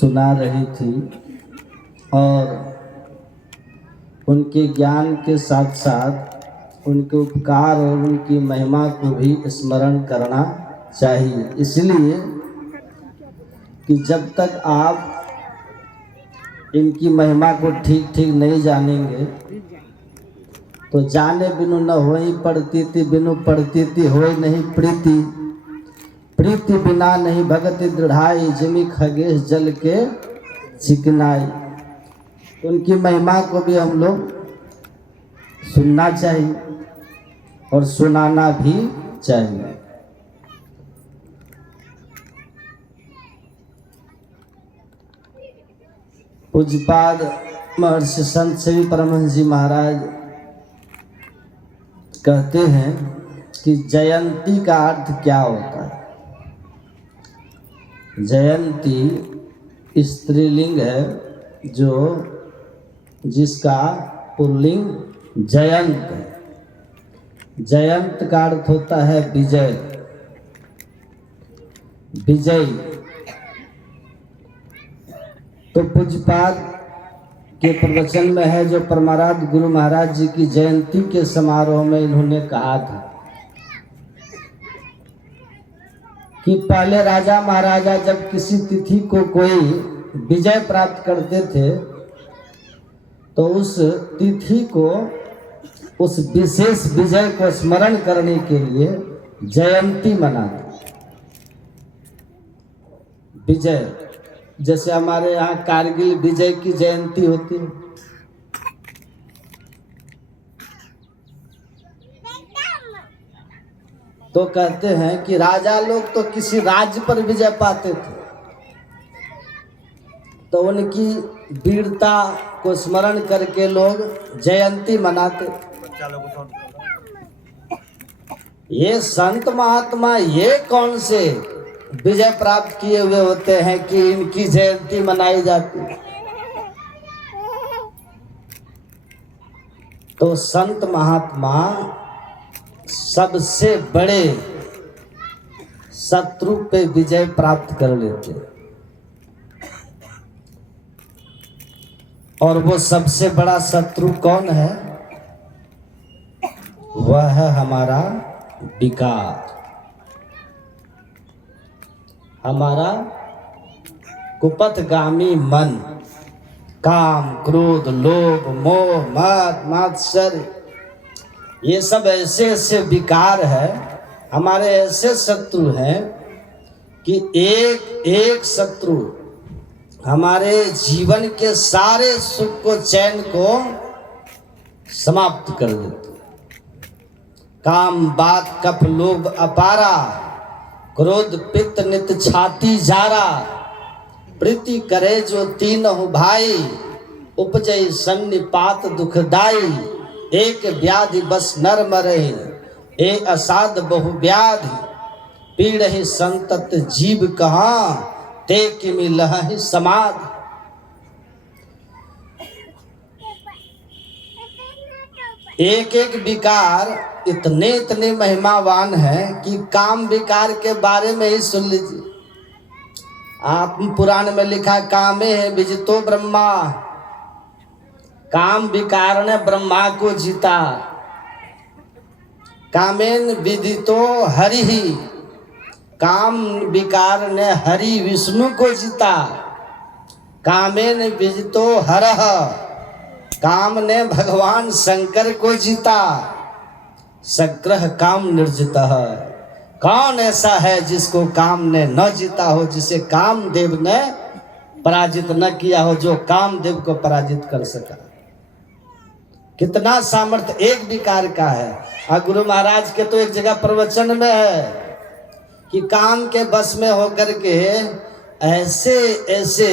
सुना रही थी और उनके ज्ञान के साथ साथ उनके उपकार और उनकी महिमा को भी स्मरण करना चाहिए। इसलिए कि जब तक आप इनकी महिमा को ठीक ठीक नहीं जानेंगे तो जाने बिनु न होई पड़ती बिनु पड़ती होई नहीं प्रीति, प्रीति बिना नहीं भगति दृढ़ाई, जिमि खगेश जल के चिकनाई। उनकी महिमा को भी हम लोग सुनना चाहिए और सुनाना भी चाहिए। पूज्यपाद महर्षि संत श्री परमहंस जी महाराज कहते हैं कि जयंती का अर्थ क्या होता है। जयंती स्त्रीलिंग है, जो जिसका पुल्लिंग जयंत है। जयंत का अर्थ होता है विजय, विजयी। तो पूज्यपाद के प्रवचन में है जो परमाराध्य गुरु महाराज जी की जयंती के समारोह में इन्होंने कहा था कि पहले राजा महाराजा जब किसी तिथि को कोई विजय प्राप्त करते थे तो उस तिथि को, उस विशेष विजय को स्मरण करने के लिए जयंती मनाते। विजय, जैसे हमारे यहाँ कारगिल विजय की जयंती होती है, तो कहते हैं कि राजा लोग तो किसी राज्य पर विजय पाते थे तो उनकी वीरता को स्मरण करके लोग जयंती मनाते। ये संत महात्मा ये कौन से विजय प्राप्त किए हुए होते हैं कि इनकी जयंती मनाई जाती है? तो संत महात्मा सबसे बड़े शत्रु पे विजय प्राप्त कर लेते हैं, और वो सबसे बड़ा शत्रु कौन है? वह है हमारा विकार, हमारा कुपथगामी मन। काम, क्रोध, लोभ, मोह, मद, मात्सर्य, ये सब ऐसे ऐसे विकार है, हमारे ऐसे शत्रु हैं कि एक एक शत्रु हमारे जीवन के सारे सुख को, चैन को समाप्त कर देते। काम, बात, कफ, लोभ अपारा, क्रोध, पित्त, नित छाती जारा, प्रीति करे जो तीनहु भाई, उपजय सन्निपात दुखदाई। एक व्याधि बस नर मरे, ए असाध बहु व्याधि, पीड़हि संतत जीव कहाँ, ते किमि लहहि समाधि। एक एक विकार इतने इतने महिमावान है कि काम विकार के बारे में ही सुन लीजिए। आप पुराण में लिखा, कामे है विजितो ब्रह्मा, काम विकार ने ब्रह्मा को जीता। कामेन विदितो हरि ही, काम विकार ने हरि विष्णु को जीता। कामेन विजितो हरः, काम ने भगवान शंकर को जीता। सग्रह काम निर्जितः, कौन ऐसा है जिसको काम ने न जीता हो, जिसे कामदेव ने पराजित न किया हो, जो कामदेव को पराजित कर सका। कितना सामर्थ्य एक विकार का है। और गुरु महाराज के तो एक जगह प्रवचन में है कि काम के बस में होकर के ऐसे ऐसे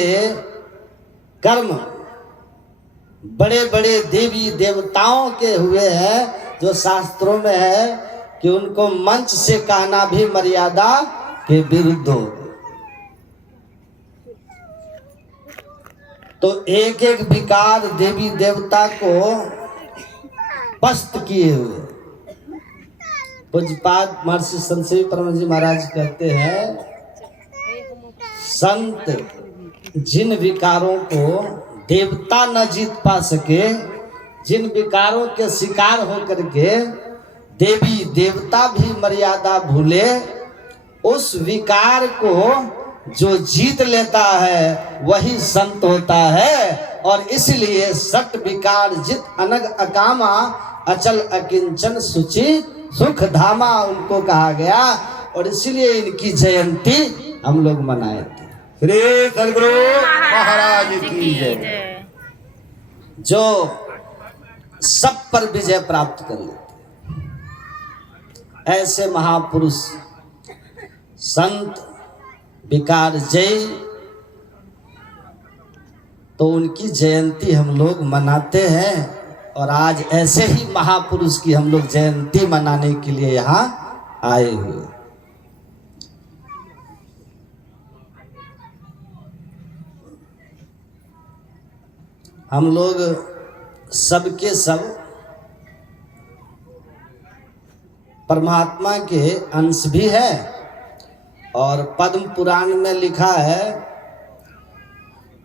कर्म बड़े बड़े देवी देवताओं के हुए हैं जो शास्त्रों में है कि उनको मंच से कहना भी मर्यादा के विरुद्ध हो। तो एक एक विकार देवी देवता को पस्त किए हुए। पूज्यपाद महर्षि संत श्री परमहंस जी महाराज कहते हैं, संत जिन विकारों को देवता न जीत पा सके, जिन विकारों के शिकार होकर के देवी देवता भी मर्यादा भूले, उस विकार को जो जीत लेता है वही संत होता है। और इसलिए सट विकार जित अनग अकामा, अचल अकिंचन सुचि सुख धामा उनको कहा गया। और इसलिए इनकी जयंती हम लोग मनाए थे। श्री सद्गुरु महाराज की जय। जो सब पर विजय प्राप्त कर लेते, ऐसे महापुरुष संत विकार जय, तो उनकी जयंती हम लोग मनाते हैं। और आज ऐसे ही महापुरुष की हम लोग जयंती मनाने के लिए यहाँ आए हुए। हम लोग सबके सब परमात्मा के अंश भी है। और पद्म पुराण में लिखा है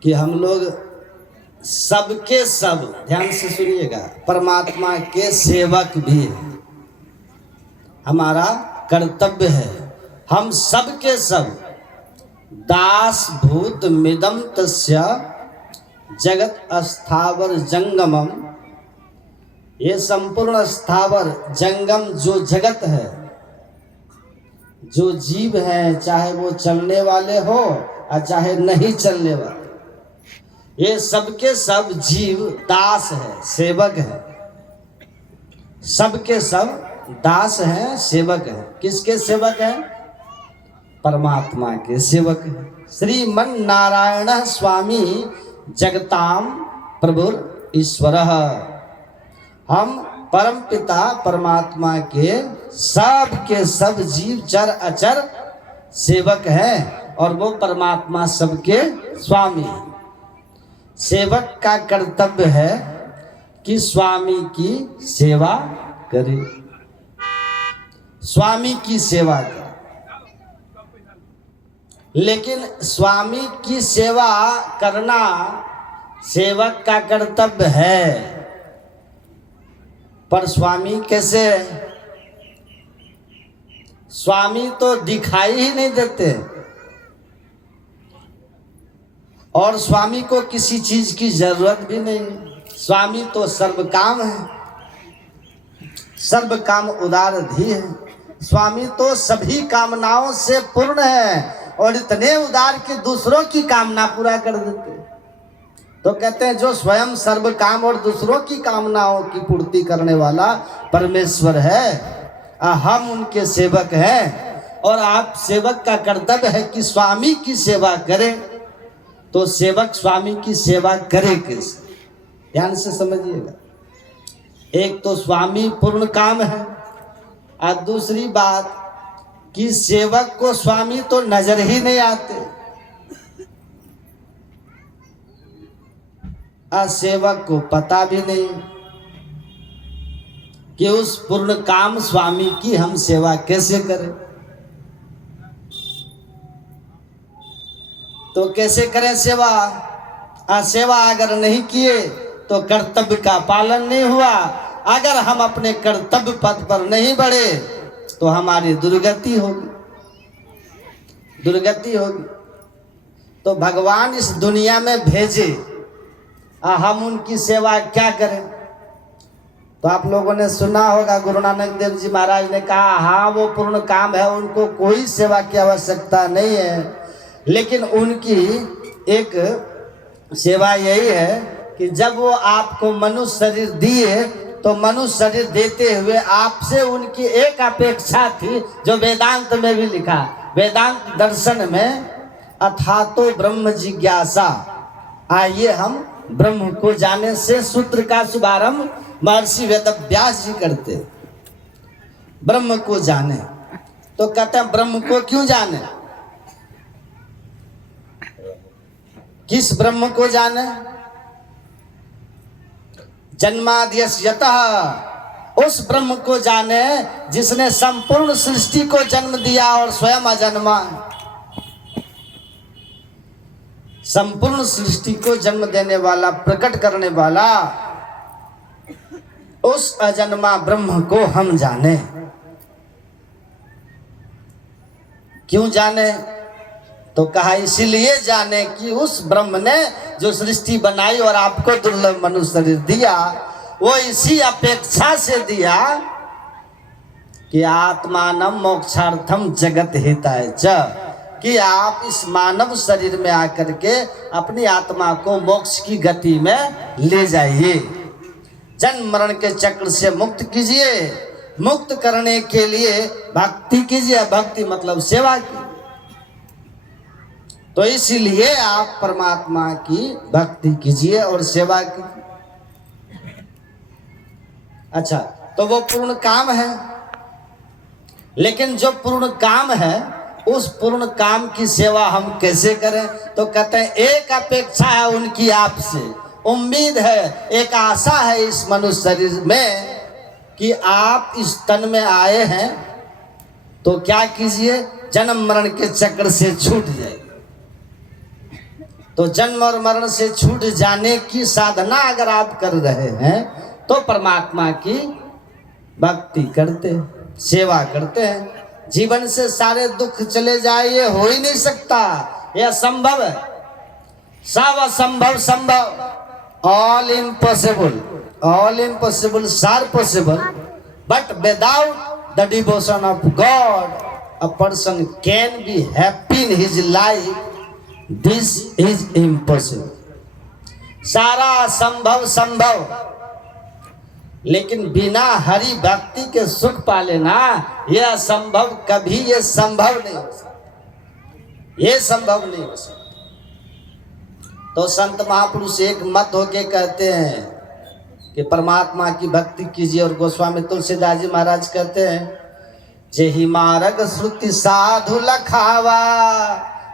कि हम लोग सबके सब, ध्यान से सुनिएगा, परमात्मा के सेवक भी हैं। हमारा कर्तव्य है, हम सबके सब दास भूत मिदम तस्य जगत अस्थावर जंगमम। ये संपूर्ण स्थावर जंगम जो जगत है, जो जीव हैं, चाहे वो चलने वाले हो और चाहे नहीं चलने वाले, ये सबके सब जीव दास है, सेवक है। सबके सब दास हैं, सेवक हैं। किसके सेवक हैं? परमात्मा के सेवक हैं। श्रीमन नारायण स्वामी जगताम प्रभुर ईश्वर। हम परम पिता परमात्मा के सब जीव चर अचर सेवक हैं। और वो परमात्मा सबके स्वामी हैं। सेवक का कर्तव्य है कि स्वामी की सेवा करे, स्वामी की सेवा करे। लेकिन स्वामी की सेवा करना सेवक का कर्तव्य है, पर स्वामी कैसे? स्वामी तो दिखाई ही नहीं देते। और स्वामी को किसी चीज की जरूरत भी नहीं। स्वामी तो सर्व काम है, सर्व काम उदारधी है। स्वामी तो सभी कामनाओं से पूर्ण है और इतने उदार कि दूसरों की कामना पूरा कर देते। तो कहते हैं जो स्वयं सर्व काम और दूसरों की कामनाओं की पूर्ति करने वाला परमेश्वर है, हम उनके सेवक हैं। और आप सेवक का कर्तव्य है कि स्वामी की सेवा करें। तो सेवक स्वामी की सेवा करे कैसे? ध्यान से समझिएगा। एक तो स्वामी पूर्ण काम है, और दूसरी बात कि सेवक को स्वामी तो नजर ही नहीं आते, और सेवक को पता भी नहीं कि उस पूर्ण काम स्वामी की हम सेवा कैसे करें। तो कैसे करें सेवा? सेवा अगर नहीं किए तो कर्तव्य का पालन नहीं हुआ। अगर हम अपने कर्तव्य पथ पर नहीं बढ़े तो हमारी दुर्गति होगी, दुर्गति होगी। तो भगवान इस दुनिया में भेजे, हम उनकी सेवा क्या करें? तो आप लोगों ने सुना होगा गुरु नानक देव जी महाराज ने कहा, हाँ वो पूर्ण काम है, उनको कोई सेवा की आवश्यकता नहीं है। लेकिन उनकी एक सेवा यही है कि जब वो आपको मनुष्य शरीर दिए तो मनुष्य शरीर देते हुए आपसे उनकी एक अपेक्षा थी, जो वेदांत में भी लिखा। वेदांत दर्शन में अथातो ब्रह्म जिज्ञासा, आइए हम ब्रह्म को जाने से सूत्र का शुभारंभ महर्षि वेदव्यास जी करते। ब्रह्म को जाने तो कहते हैं ब्रह्म को क्यों जाने? किस ब्रह्म को जाने? जन्माद्यस्यतः, उस ब्रह्म को जाने जिसने संपूर्ण सृष्टि को जन्म दिया और स्वयं अजन्मा। संपूर्ण सृष्टि को जन्म देने वाला, प्रकट करने वाला उस अजन्मा ब्रह्म को हम जाने। क्यों जाने? तो कहा इसीलिए जाने कि उस ब्रह्म ने जो सृष्टि बनाई और आपको दुर्लभ मनुष्य शरीर दिया, वो इसी अपेक्षा से दिया कि आत्मानम मोक्षार्थम जगत हिताय च, कि आप इस मानव शरीर में आकर के अपनी आत्मा को मोक्ष की गति में ले जाइए, जन्म मरण के चक्र से मुक्त कीजिए। मुक्त करने के लिए भक्ति कीजिए। भक्ति मतलब सेवा की। तो इसीलिए आप परमात्मा की भक्ति कीजिए और सेवा कीजिए। अच्छा, तो वो पूर्ण काम है, लेकिन जो पूर्ण काम है उस पूर्ण काम की सेवा हम कैसे करें? तो कहते हैं एक अपेक्षा है उनकी आपसे, उम्मीद है, एक आशा है इस मनुष्य शरीर में कि आप इस तन में आए हैं तो क्या कीजिए, जन्म मरण के चक्र से छूट जाए। तो जन्म और मरण से छूट जाने की साधना अगर आप कर रहे हैं तो परमात्मा की भक्ति करते हैं, सेवा करते हैं। जीवन से सारे दुख चले जाए ये हो ही नहीं सकता, यह असंभव है। सब असंभव संभव, all impossible, all impossible are possible, but without the devotion of God a person can be happy in his life, this is impossible. सारा असंभव संभव, लेकिन बिना हरि भक्ति के सुख पा लेना यह असंभव, कभी यह संभव नहीं हो सकता, यह संभव नहीं हो सकता। तो संत महापुरुष एक मत होके कहते हैं कि परमात्मा की भक्ति कीजिए, और गोस्वामी तुलसीदास जी महाराज कहते हैं, जेहि मार्ग श्रुति साधु लखावा,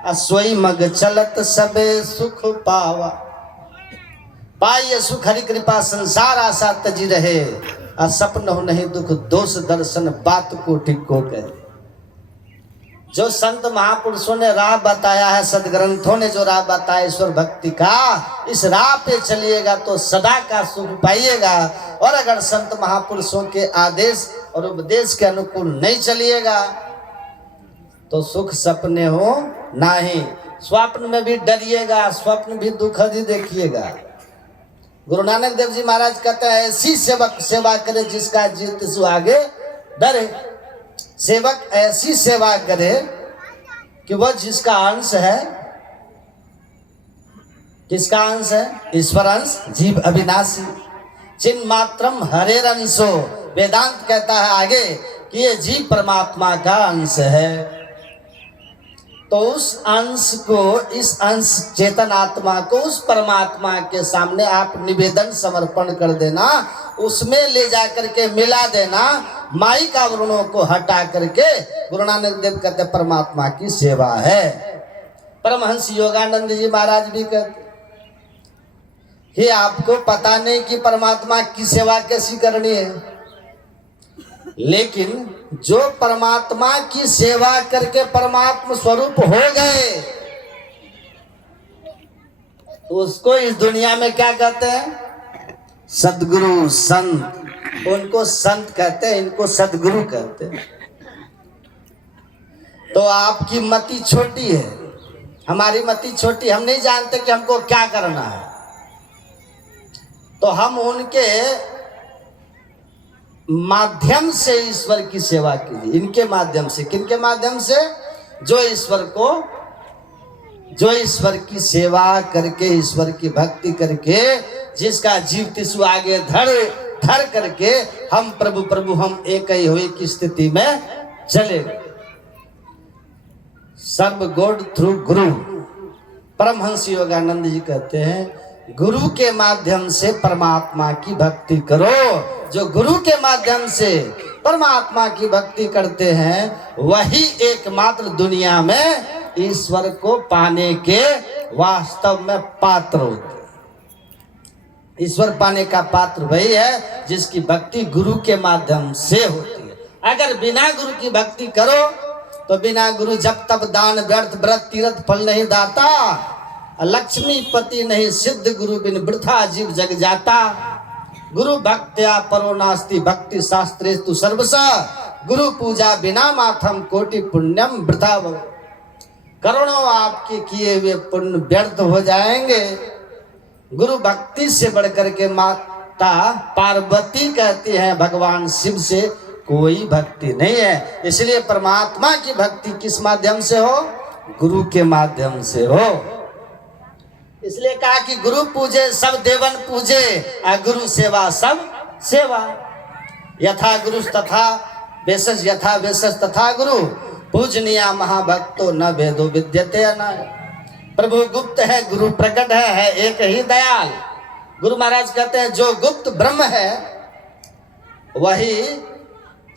असोई मग चलत सबे सुख पावा। पाइए सुख हरि कृपा संसार आशा तजी रहे, असपन हो नहीं दुख दोष दर्शन बात को ठीक को कहे। जो संत महापुरुषों ने राह बताया है, सदग्रंथों ने जो राह बताया ईश्वर भक्ति का, इस राह पे चलिएगा तो सदा का सुख पाइएगा। और अगर संत महापुरुषों के आदेश और उपदेश के अनुकूल नहीं चलिएगा तो सुख सपने हो नहीं, स्वप्न में भी डरिएगा, स्वप्न भी दुखद ही देखिएगा। गुरु नानक देव जी महाराज कहते हैं, ऐसी सेवक सेवा करे जिसका जीत सु आगे डरे। सेवक ऐसी सेवा करे कि वह जिसका अंश है, किसका अंश है? ईश्वर अंश, जीव अविनाशी, चिन्ह मात्रम हरेर अंशो। वेदांत कहता है आगे कि ये जीव परमात्मा का अंश है। तो उस अंश को, इस अंश चेतन आत्मा को उस परमात्मा के सामने आप निवेदन समर्पण कर देना, उसमें ले जाकर के मिला देना, माई का आवरणों को हटा करके। गुरु नानक देव कहते परमात्मा की सेवा है। परमहंस योगानंद जी महाराज भी कहते, ये आपको पता नहीं कि परमात्मा की सेवा कैसी करनी है, लेकिन जो परमात्मा की सेवा करके परमात्मा स्वरूप हो गए उसको इस दुनिया में क्या कहते हैं? सद्गुरु, संत। उनको संत कहते हैं, इनको सद्गुरु कहते हैं। तो आपकी मति छोटी है, हमारी मति छोटी, हम नहीं जानते कि हमको क्या करना है। तो हम उनके माध्यम से ईश्वर की सेवा कीजिए, इनके माध्यम से। किनके माध्यम से? जो ईश्वर को, जो ईश्वर की सेवा करके, ईश्वर की भक्ति करके, जिसका जीव तिसु आगे धर करके हम प्रभु प्रभु हम एक ही हुए की स्थिति में चले। सर्व गॉड थ्रू गुरु। परमहंस योगानंद जी कहते हैं, गुरु के माध्यम से परमात्मा की भक्ति करो। जो गुरु के माध्यम से परमात्मा की भक्ति करते हैं वही एकमात्र दुनिया में ईश्वर को पाने के वास्तव में पात्र होते हैं। ईश्वर पाने का पात्र वही है जिसकी भक्ति गुरु के माध्यम से होती है। अगर बिना गुरु की भक्ति करो तो बिना गुरु जब तब दान व्यर्थ व्रत तीर्थ फल नहीं दाता। लक्ष्मीपति नहीं सिद्ध गुरु बिन वृथा जीव जग जाता। गुरु भक्त्या परो नास्ति भक्ति शास्त्रेस्तु सर्वसा। गुरु पूजा बिना माथम कोटि पुण्यम वृथा भव। करोड़ों आपके किए हुए पुण्य व्यर्थ हो जाएंगे। गुरु भक्ति से बढ़कर के माता पार्वती कहती हैं भगवान शिव से कोई भक्ति नहीं है। इसलिए परमात्मा की भक्ति किस माध्यम से हो? गुरु के माध्यम से हो। इसलिए कहा कि गुरु पूजे सब देवन पूजे, और गुरु सेवा सब सेवा। यथा गुरु तथा वेशस, यथा वेशस तथा गुरु। पूजनीय महाभक्तो न भेदो विद्यते न। प्रभु गुप्त है, गुरु प्रकट है एक ही दयाल। गुरु महाराज कहते हैं जो गुप्त ब्रह्म है वही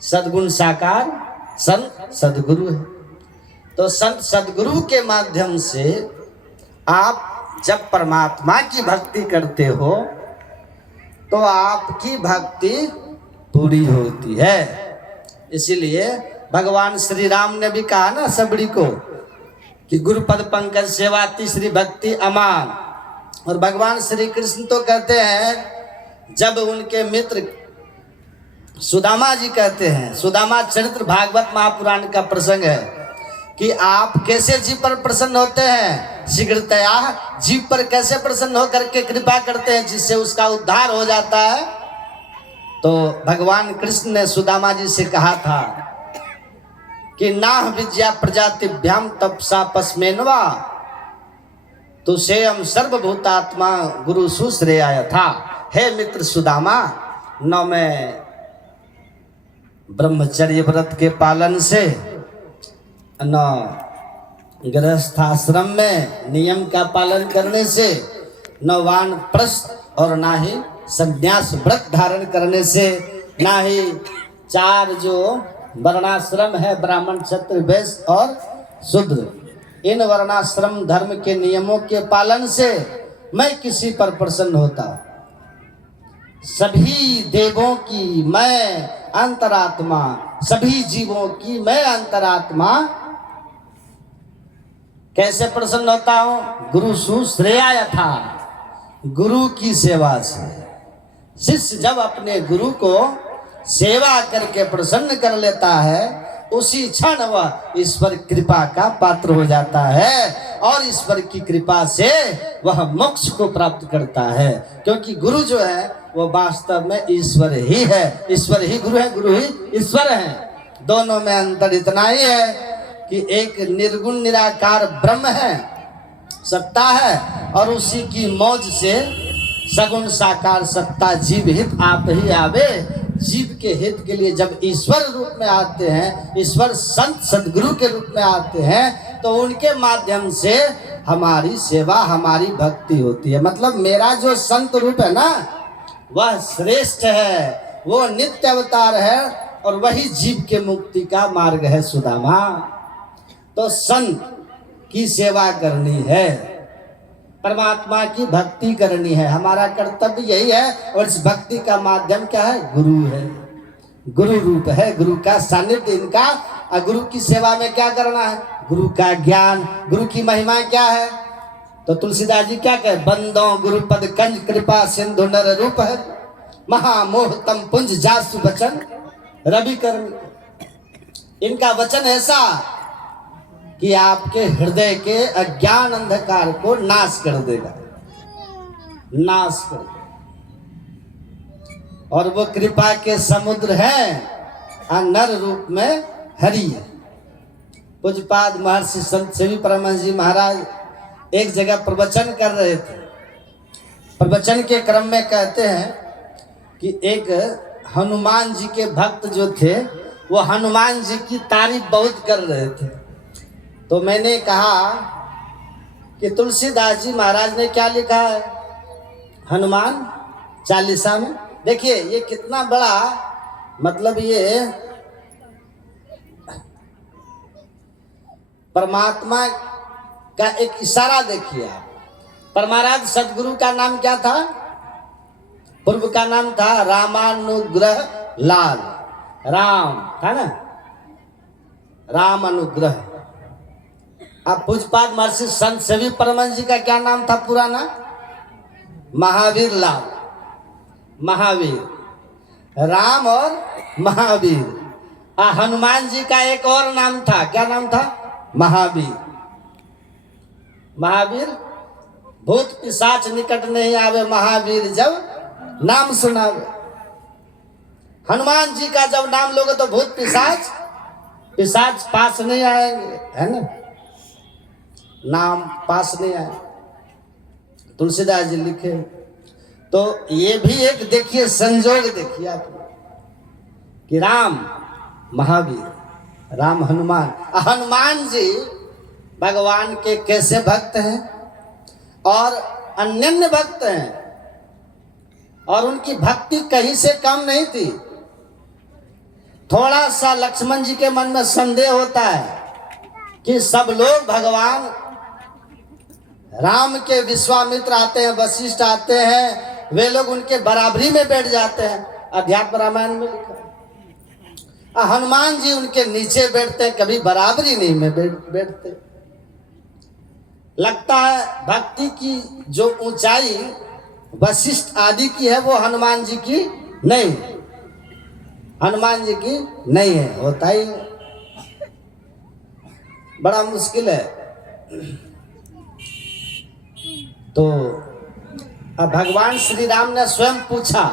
सद्गुण साकार संत सदगुरु है। तो संत सदगुरु के माध्यम से आप जब परमात्मा की भक्ति करते हो तो आपकी भक्ति पूरी होती है। इसीलिए भगवान श्री राम ने भी कहा ना सबड़ी को कि गुरुपद पंकज सेवा तीसरी भक्ति अमान। और भगवान श्री कृष्ण तो कहते हैं, जब उनके मित्र सुदामा जी कहते हैं, सुदामा चरित्र भागवत महापुराण का प्रसंग है कि आप कैसे जीव पर प्रसन्न होते हैं, शीघ्रतया जीव पर कैसे प्रसन्न होकर के कृपा करते हैं जिससे उसका उद्धार हो जाता है। तो भगवान कृष्ण ने सुदामा जी से कहा था कि नाह विद्या प्रजातिभ्याम तपसा पस्मेनवा तो सेयम सर्वभूतात्मा गुरु सुश्रेयाय था। हे मित्र सुदामा, न मैं ब्रह्मचर्य व्रत के पालन से, न गृहस्थाश्रम में नियम का पालन करने से, न वानप्रस्थ और ना ही संन्यास व्रत धारण करने से, ना ही चार जो वर्णाश्रम है ब्राह्मण क्षत्रिय वैश्य और शूद्र, इन वर्णाश्रम धर्म के नियमों के पालन से मैं किसी पर प्रसन्न होता। सभी देवों की मैं अंतरात्मा, सभी जीवों की मैं अंतरात्मा कैसे प्रसन्न होता हूँ? गुरु सुश्रेयाय था, गुरु की सेवा से। शिष्य जब अपने गुरु को सेवा करके प्रसन्न कर लेता है उसी क्षण वह ईश्वर कृपा का पात्र हो जाता है और ईश्वर की कृपा से वह मोक्ष को प्राप्त करता है। क्योंकि गुरु जो है वो वास्तव में ईश्वर ही है। ईश्वर ही गुरु है, गुरु ही ईश्वर है। दोनों में अंतर इतना ही है कि एक निर्गुण निराकार ब्रह्म है, सत्ता है, और उसी की मौज से सगुण साकार सत्ता जीव हित आप ही आवे। जीव के हित के लिए जब ईश्वर रूप में आते हैं, ईश्वर संत सदगुरु के रूप में आते हैं, तो उनके माध्यम से हमारी सेवा, हमारी भक्ति होती है। मतलब मेरा जो संत रूप है ना वह श्रेष्ठ है, वो नित्य अवतार है और वही जीव के मुक्ति का मार्ग है सुदामा। तो संत की सेवा करनी है, परमात्मा की भक्ति करनी है, हमारा कर्तव्य यही है। और इस भक्ति का माध्यम क्या है? गुरु है, गुरु रूप है, गुरु का सानिध्य इनका। और गुरु की सेवा में क्या करना है? गुरु का ज्ञान, गुरु की महिमा क्या है? तो तुलसीदास जी क्या कहे? बंदो गुरुपद कंज कृपा सिंधु नर रूप है, महामोह तम पुंज जासु वचन रवि कर्म। इनका वचन ऐसा कि आपके हृदय के अज्ञान अंधकार को नाश कर देगा, नाश कर देगा। और वो कृपा के समुद्र हैं, नर रूप में हरि है। पूज्यपाद महर्षि संत सेवी परमहंस जी महाराज एक जगह प्रवचन कर रहे थे। प्रवचन के क्रम में कहते हैं कि एक हनुमान जी के भक्त जो थे वो हनुमान जी की तारीफ बहुत कर रहे थे। तो मैंने कहा कि तुलसीदास जी महाराज ने क्या लिखा है हनुमान चालीसा में? देखिए ये कितना बड़ा, मतलब ये परमात्मा का एक इशारा देखिए आप। परमाराध सदगुरु का नाम क्या था? पूर्व का नाम था रामानुग्रह लाल, राम था ना, राम अनुग्रह। अब पूजपाद महर्षि संत सेवी परमहंस जी का क्या नाम था पुराना? महावीर लाल। महावीर, राम और महावीर। हनुमान जी का एक और नाम था, क्या नाम था? महावीर। महावीर, भूत पिशाच निकट नहीं आवे, महावीर जब नाम सुनावे। हनुमान जी का जब नाम लोगे तो भूत पिशाच पास नहीं आएंगे, है ना? नाम पास नहीं आए। तुलसीदास जी लिखे। तो ये भी एक देखिए संजोग, देखिए आप कि राम महावीर, राम हनुमान। हनुमान जी भगवान के कैसे भक्त हैं और अनन्य भक्त हैं, और उनकी भक्ति कहीं से कम नहीं थी। थोड़ा सा लक्ष्मण जी के मन में संदेह होता है कि सब लोग भगवान राम के विश्वामित्र आते हैं, वशिष्ठ आते हैं, वे लोग उनके बराबरी में बैठ जाते हैं। अध्यात्म रामायण में लिखा। हनुमान जी उनके नीचे बैठते हैं, कभी बराबरी नहीं में बैठते। लगता है भक्ति की जो ऊंचाई वशिष्ठ आदि की है वो हनुमान जी की नहीं, हनुमान जी की नहीं है। होता ही बड़ा मुश्किल है। तो अब भगवान श्री राम ने स्वयं पूछा।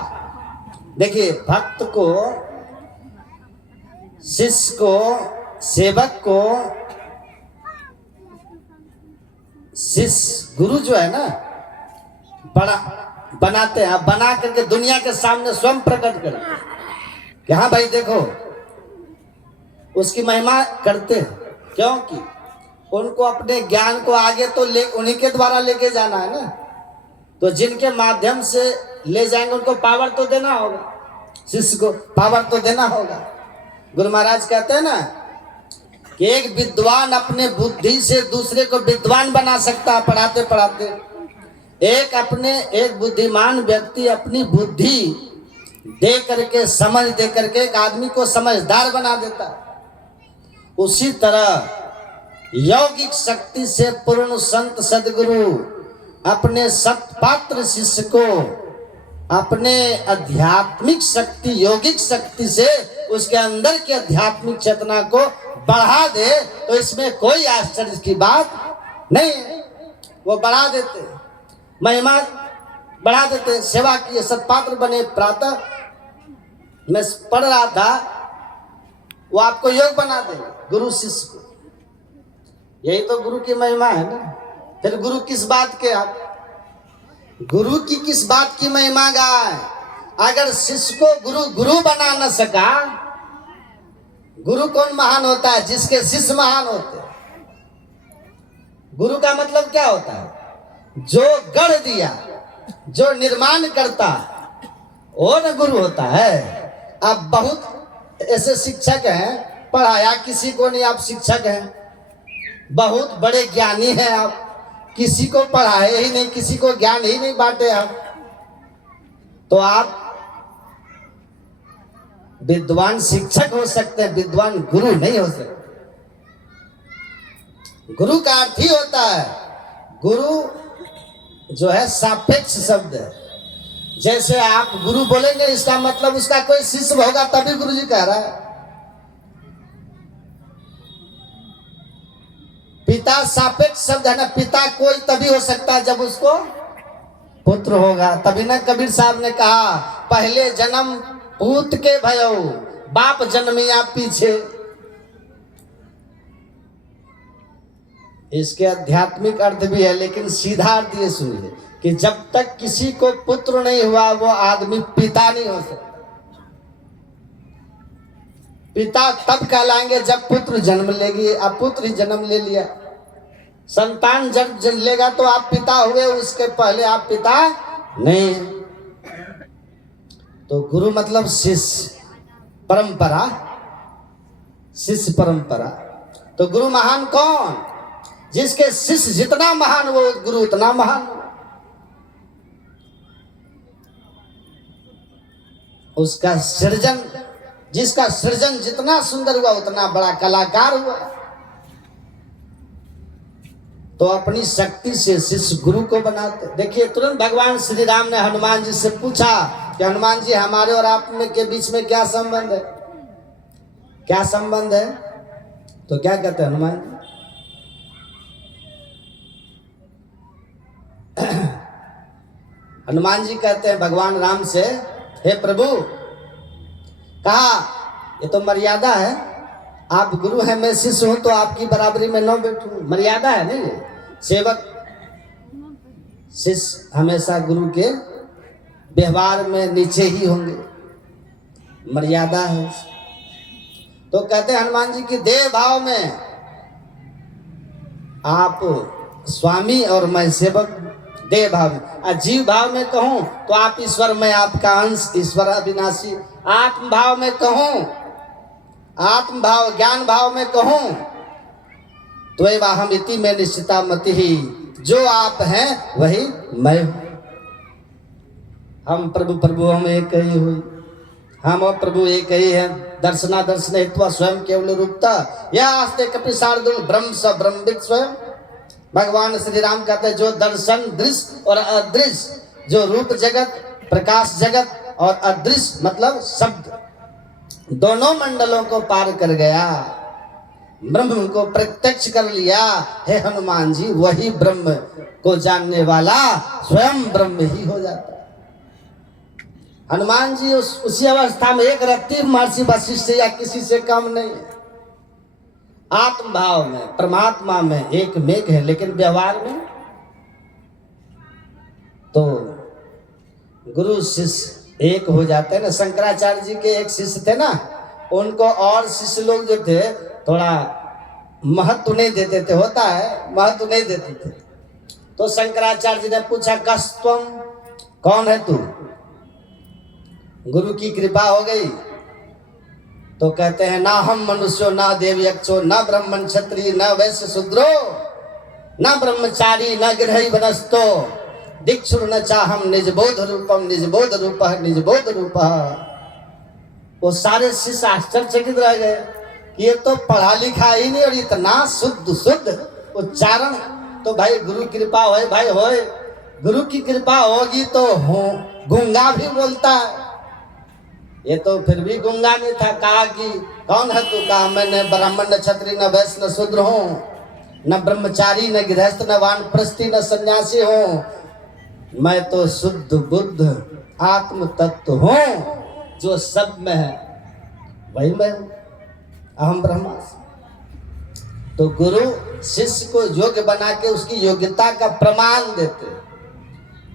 देखिए, भक्त को, शिष्य को, सेवक को, शिष्य गुरु जो है ना बड़ा बनाते हैं, बना करके दुनिया के सामने स्वयं प्रकट करते हैं कि हाँ भाई देखो, उसकी महिमा करते हैं। क्योंकि उनको अपने ज्ञान को आगे तो उन्हीं के द्वारा लेके जाना है ना। तो जिनके माध्यम से ले जाएंगे उनको पावर तो देना होगा, शिष्य को पावर तो देना होगा। गुरु महाराज कहते हैं ना कि एक विद्वान अपने बुद्धि से दूसरे को विद्वान बना सकता है पढ़ाते पढ़ाते। एक बुद्धिमान व्यक्ति अपनी बुद्धि दे करके, समझ दे करके एक आदमी को समझदार बना देता है। उसी तरह यौगिक शक्ति से पूर्ण संत सदगुरु अपने सत्पात्र शिष्य को अपने आध्यात्मिक शक्ति, यौगिक शक्ति से उसके अंदर की आध्यात्मिक चेतना को बढ़ा दे, तो इसमें कोई आश्चर्य की बात नहीं है। वो बढ़ा देते, महिमा बढ़ा देते, सेवा किए, सत्पात्र बने। प्रातः मैं पढ़ रहा था, वो आपको योग बना देंगे गुरु शिष्य को। यही तो गुरु की महिमा है ना। फिर गुरु किस बात के, आप गुरु की किस बात की महिमा गाए? अगर शिष्य को गुरु बना न सका, गुरु कौन महान होता है? जिसके शिष्य महान होते हैं। गुरु का मतलब क्या होता है? जो गढ़ दिया, जो निर्माण करता, वो न गुरु होता है। अब बहुत ऐसे शिक्षक हैं, पढ़ाया किसी को नहीं, आप शिक्षक हैं, बहुत बड़े ज्ञानी हैं आप, किसी को पढ़ाए ही नहीं, किसी को ज्ञान ही नहीं बांटे आप, तो आप विद्वान शिक्षक हो सकते हैं, विद्वान गुरु नहीं हो सकते। गुरु का अर्थ ही होता है, गुरु जो है सापेक्ष शब्द है। जैसे आप गुरु बोलेंगे, इसका मतलब उसका कोई शिष्य होगा तभी गुरु जी कह रहा है। पिता सापेक्ष शब्द है ना, पिता कोई तभी हो सकता है जब उसको पुत्र होगा। तभी ना कबीर साहब ने कहा, पहले जन्म पूत के भयो, बाप जन्मिया पीछे। इसके आध्यात्मिक अर्थ भी है, लेकिन सीधा अर्थ ये सुनिए कि जब तक किसी को पुत्र नहीं हुआ वो आदमी पिता नहीं हो सकता। पिता तब कहलाएंगे जब पुत्र जन्म लेगी। अब पुत्र ही जन्म ले लिया, संतान जब जन्म लेगा तो आप पिता हुए, उसके पहले आप पिता नहीं। तो गुरु मतलब शिष्य परंपरा, शिष्य परंपरा। तो गुरु महान कौन? जिसके शिष्य जितना महान वो गुरु उतना महान। उसका सृजन, जिसका सृजन जितना सुंदर हुआ उतना बड़ा कलाकार हुआ। तो अपनी शक्ति से शिष्य गुरु को बनाते। देखिए तुरंत भगवान श्री राम ने हनुमान जी से पूछा कि हनुमान जी हमारे और आप में के बीच में क्या संबंध है, क्या संबंध है? तो क्या कहते हैं हनुमान जी? हनुमान जी कहते हैं भगवान राम से, हे प्रभु, कहा ये तो मर्यादा है, आप गुरु हैं मैं शिष्य हूं तो आपकी बराबरी में न बैठूं, मर्यादा है नहीं? सेवक शिष्य हमेशा गुरु के व्यवहार में नीचे ही होंगे, मर्यादा है। तो कहते हैं हनुमान जी की देह भाव में आप स्वामी और मैं सेवक, देह भाव में। जीव भाव में कहूं तो आप ईश्वर में आपका अंश, ईश्वर अविनाशी। आत्म भाव में कहूं, आत्म भाव ज्ञान भाव में कहूं तो हम इति में निश्चिता मति ही, जो आप हैं वही मैं हूं। हम प्रभु प्रभु हम एक ही हुई, हम और प्रभु एक ही हैं। दर्शना दर्शन हेतु स्वयं केवल रूपता या आस्ते कपि शार्दुल ब्रह्म स ब्रह्मविद स्वयं। भगवान श्री राम कहते हैं जो दर्शन दृश्य और अदृश्य, जो रूप जगत प्रकाश जगत और अदृश्य मतलब शब्द, दोनों मंडलों को पार कर गया, ब्रह्म को प्रत्यक्ष कर लिया। हे हनुमान जी, वही ब्रह्म को जानने वाला स्वयं ब्रह्म ही हो जाता है। हनुमान जी उसी अवस्था में एक रत्ती महर्षि वशिष्ठ या किसी से कम नहीं है। आत्म भाव में परमात्मा में एक मेघ है, लेकिन व्यवहार में तो गुरु शिष्य एक हो जाते हैं ना। शंकराचार्य जी के एक शिष्य थे ना, उनको और शिष्य लोग जो थे थोड़ा महत्व नहीं देते थे, होता है महत्व नहीं देते थे। तो शंकराचार्य जी ने पूछा कस तुम, कौन है तू? गुरु की कृपा हो गई तो कहते हैं ना हम मनुष्यो ना देव यक्षो ना ब्राह्मण क्षत्रिय न वैश्य शूद्रो न ब्रह्मचारी न गृही वनस्तो दीक्षुर न चाहम निज बोध रूपम निज बोध रूप निज बोध रूप। वो सारे शिष्य आश्चर्यचकित रह गए कि ये तो पढ़ा लिखा ही नहीं और इतना शुद्ध शुद्ध उच्चारण। तो भाई गुरु कृपा होए भाई होए, गुरु की कृपा होगी तो हो, गूंगा भी बोलता है। ये तो फिर भी गूंगा नहीं था। कहा कि कौन है तू? कहा मैं न ब्राह्मण न क्षत्रिय न वैश्य न शूद्र हूँ, न ब्रह्मचारी न गृहस्थ न वानप्रस्थी न सन्यासी हूँ, मैं तो शुद्ध बुद्ध आत्म तत्व हूँ, जो सब में है वही मैं हूँ, अहम ब्रह्मास्मि। तो गुरु शिष्य को योग्य बना के उसकी योग्यता का प्रमाण देते।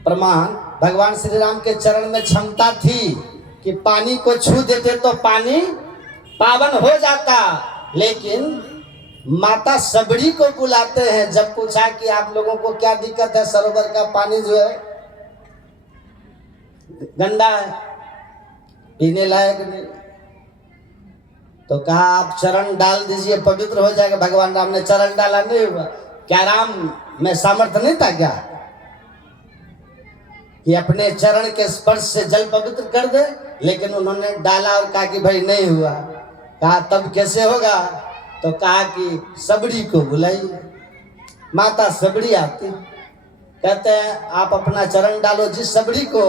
प्रमाण भगवान श्री राम के चरण में क्षमता थी कि पानी को छू देते तो पानी पावन हो जाता, लेकिन माता सबड़ी को बुलाते हैं। जब पूछा कि आप लोगों को क्या दिक्कत है, सरोवर का पानी जो है गंदा है, पीने लायक नहीं, तो कहा आप चरण डाल दीजिए पवित्र हो जाएगा। भगवान राम ने चरण डाला, नहीं हुआ। क्या राम में सामर्थ्य नहीं था क्या कि अपने चरण के स्पर्श से जल पवित्र कर दे? लेकिन उन्होंने डाला और कहा कि भाई नहीं हुआ। कहा तब कैसे होगा? तो कहा कि सबड़ी को बुलाइए। माता सबड़ी आती, कहते हैं आप अपना चरण डालो। जिस सबड़ी को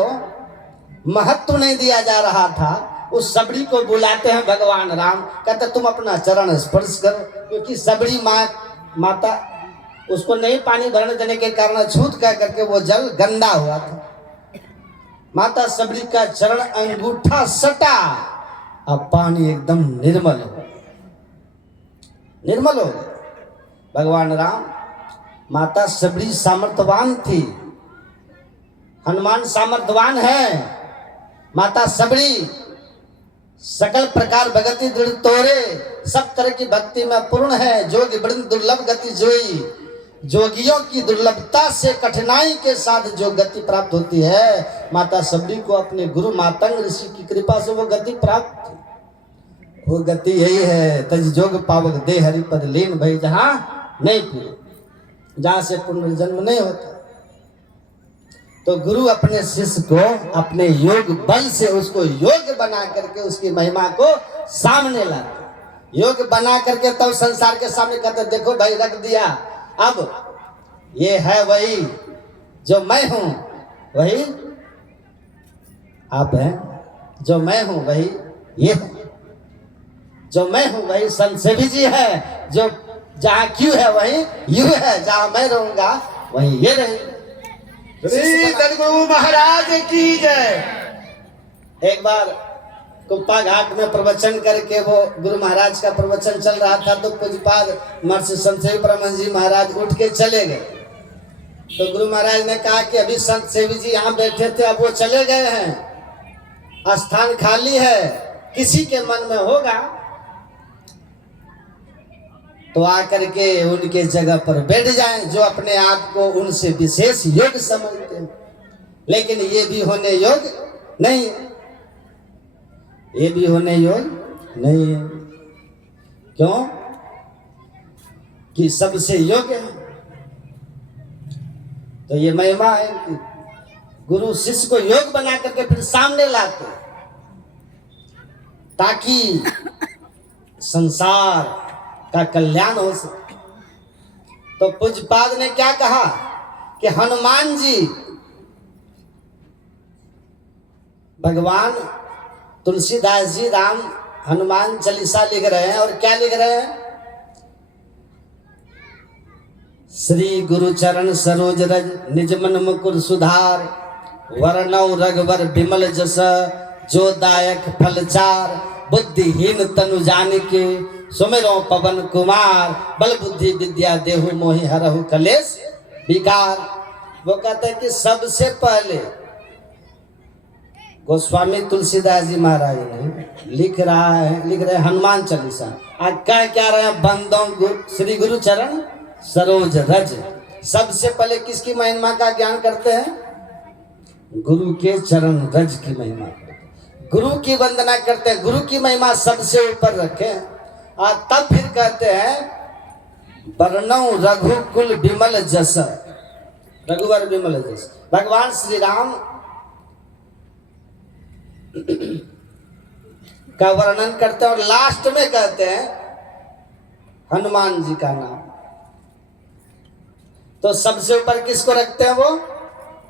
महत्व नहीं दिया जा रहा था, उस सबड़ी को बुलाते हैं भगवान राम। कहते तुम अपना चरण स्पर्श करो, क्योंकि सबड़ी माता उसको नहीं पानी भरने देने के कारण छूत कह करके वो जल गंदा हुआ था। माता सबड़ी का चरण अंगूठा सटा, अब पानी एकदम निर्मल हो, निर्मल हो। भगवान राम, माता सबड़ी सामर्थ्यवान थी, हनुमान सामर्थ्यवान है। माता सबड़ी सकल प्रकार भगति दृढ़ तोरे, सब तरह की भक्ति में पूर्ण है। जोगी बड़ी दुर्लभ गति जोई, जोगियों की दुर्लभता से कठिनाई के साथ जो गति प्राप्त होती है, माता सबड़ी को अपने गुरु मातंग ऋषि की कृपा से वो गति प्राप्त थी। वो गति यही है, तज जोग पावक दे हरि पद लीन भई, जहाँ नहीं पूरे, जहाँ से पुनर्जन्म नहीं होता। तो गुरु अपने शिष्य को अपने योग बल से उसको योग्य बना करके उसकी महिमा को सामने लाते। योग बना करके तब संसार के सामने कहते देखो भाई रख दिया, अब ये है वही जो मैं हूं वही आप हैं, जो मैं हूं वही ये है, जो मैं हूं वही संत सेवी जी है, जो जहां क्यों है वही यू है, जहां मैं रहूंगा वही ये रहे। श्री सदगुरु महाराज की जय। एक बार कुप्पा घाट में प्रवचन करके वो गुरु महाराज का प्रवचन चल रहा था, तो पूज्यपाद महर्षि संत सेवी परमहंस जी महाराज उठ के चले गए। तो गुरु महाराज ने कहा कि अभी संत सेवी जी यहाँ बैठे थे, अब वो चले गए हैं, स्थान खाली है, किसी के मन में होगा तो आकर के उनके जगह पर बैठ जाएं, जो अपने आप को उनसे विशेष योग्य समझते हैं। लेकिन ये भी होने योग्य नहीं है, ये भी होने योग्य नहीं है। क्यों? कि सबसे योग्य है। तो ये महिमा है कि गुरु शिष्य को योग बना करके फिर सामने लाते, ताकि संसार का कल्याण हो सके। तो पूज्यपाद ने क्या कहा कि हनुमान जी भगवान तुलसीदास जी राम हनुमान चालीसा लिख रहे हैं, और क्या लिख रहे हैं? श्री गुरु चरण सरोज रज निज मन मुकुर सुधार, वरनौ रघुवर बिमल जस जो दायक फलचार, बुद्धिहीन तनु जानिके सुमिरो पवन कुमार, बल बुद्धि विद्या देहु मोहि हरहु कलेश विकार। वो कहते हैं कि सबसे पहले गोस्वामी तुलसीदास जी महाराज ने लिख रहे हनुमान चालीसा। आज कह क्या रहे हैं? बंदों श्री गुरु चरण सरोज रज। सबसे पहले किसकी महिमा का ज्ञान करते हैं? गुरु के चरण रज की महिमा करते हैं, गुरु की वंदना करते हैं, गुरु की महिमा सबसे ऊपर रखें। और तब फिर कहते हैं वर्णौ रघुकुल विमल जस, रघुवर विमल जस, भगवान श्री राम का वर्णन करते हैं, और लास्ट में कहते हैं हनुमान जी का नाम। तो सबसे ऊपर किसको रखते हैं? वो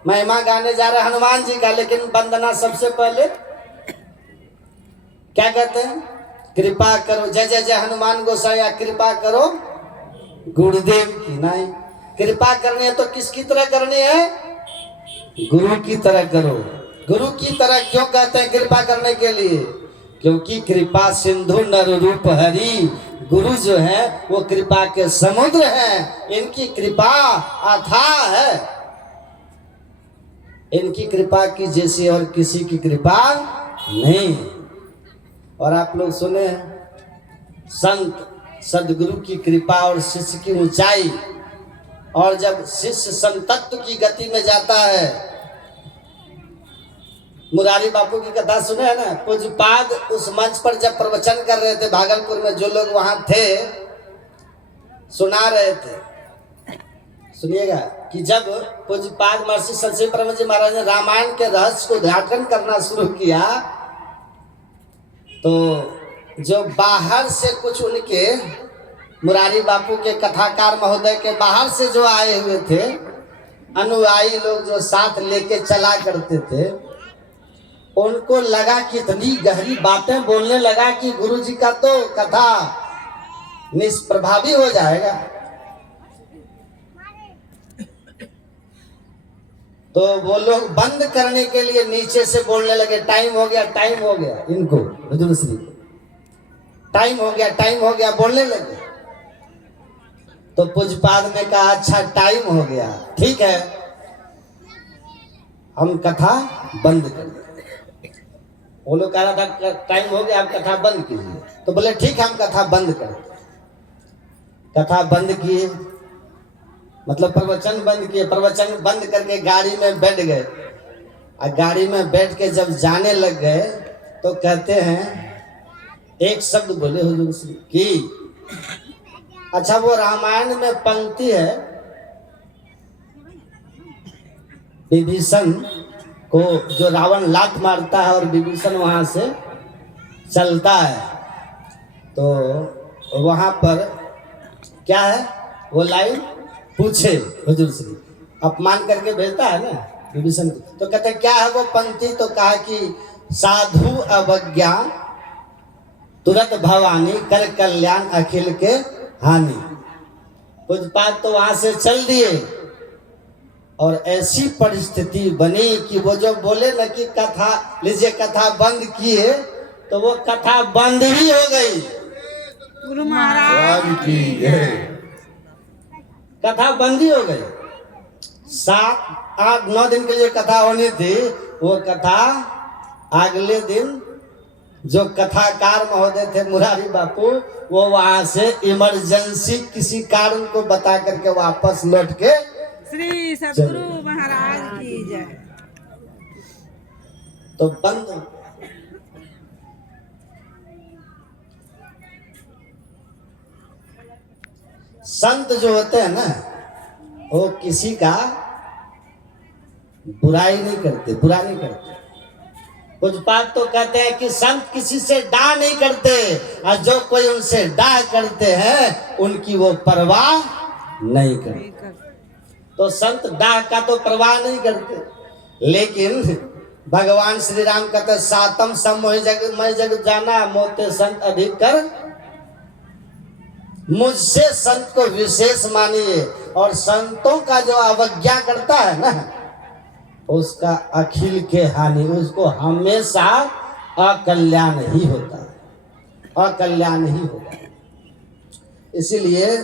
महिमा गाने जा रहे हनुमान जी का, लेकिन वंदना सबसे पहले क्या कहते हैं? कृपा करो, जय जय जय हनुमान गोसाई, कृपा करो गुरुदेव की। नहीं, कृपा करनी है तो किसकी तरह करनी है? गुरु की तरह करो। गुरु की तरह क्यों कहते हैं कृपा करने के लिए? क्योंकि कृपा सिंधु नर रूप हरि, गुरु जो है वो कृपा के समुद्र हैं, इनकी कृपा अथाह है। इनकी कृपा की जैसी और किसी की कृपा नहीं। और आप लोग सुने संत सदगुरु की कृपा और शिष्य की ऊंचाई, और जब शिष्य संतत्व की गति में जाता है। मुरारी बापू की कथा सुने है ना? पूज्यपाद उस मंच पर जब प्रवचन कर रहे थे भागलपुर में, जो लोग वहां थे सुना रहे थे। सुनिएगा कि जब पूज्यपाद महर्षि संत सेवी परमहंस जी महाराज ने रामायण के रहस्य को उद्घाटन करना शुरू किया, तो जो बाहर से कुछ उनके मुरारी बापू के कथाकार महोदय के बाहर से जो आए हुए थे अनुयायी लोग, जो साथ लेके चला करते थे, उनको लगा कि इतनी गहरी बातें बोलने लगा कि गुरु जी का तो कथा निष्प्रभावी हो जाएगा। तो वो लोग बंद करने के लिए नीचे से बोलने लगे, टाइम हो गया, टाइम हो गया। इनको हुजूर श्री टाइम हो गया, टाइम हो गया बोलने लगे। तो पूज्यपाद ने कहा अच्छा टाइम हो गया, ठीक है हम कथा बंद कर दें। वो लोग कह रहा था टाइम हो गया, आप कथा बंद कीजिए। तो बोले ठीक है हम कथा बंद कर। कथा बंद किए, मतलब प्रवचन बंद किए। प्रवचन बंद करके गाड़ी में बैठ गए, और गाड़ी में बैठ के जब जाने लग गए तो कहते हैं एक शब्द बोले हुजूर श्री की, अच्छा वो रामायण में पंक्ति है, विभीषण को जो रावण लात मारता है और विभीषण वहां से चलता है, तो वहां पर क्या है वो लाइन, पूछे हुजूर श्री, अपमान करके भेजता है ना विभीषण को, तो कहते क्या है वो पंक्ति, तो कहा कि साधु अवज्ञा तुरंत भवानी कर कल्याण अखिल के हानि। पूजपात तो वहां से चल दिए और ऐसी परिस्थिति बनी कि वो जो बोले न कि कथा लीजिए कथा बंद किए, तो वो कथा बंद ही हो गई। गुरु महाराज की जय। कथा बंद ही हो गई। 7, 8, 9 दिन के लिए कथा होनी थी, वो कथा अगले दिन जो कथाकार महोदय थे मुरारी बापू, वो वहां से इमरजेंसी किसी कारण को बता करके वापस लौट के श्री सदगुरु महाराज की जय। तो बंद। संत जो होते हैं ना, वो किसी का बुराई नहीं करते, बुरा नहीं करते। कुछ बात तो कहते हैं कि संत किसी से डाह नहीं करते, और जो कोई उनसे डाह करते हैं उनकी वो परवाह नहीं करते। तो संत डाह का तो परवाह नहीं करते, लेकिन भगवान श्री राम कहते सातम समोहि जग मैं जग जाना मोते संत अधिक कर, मुझसे संत को विशेष मानिए। और संतों का जो अवज्ञा करता है ना, उसका अखिल के हानि, उसको हमेशा अकल्याण ही होता है, अकल्याण ही होता है। इसीलिए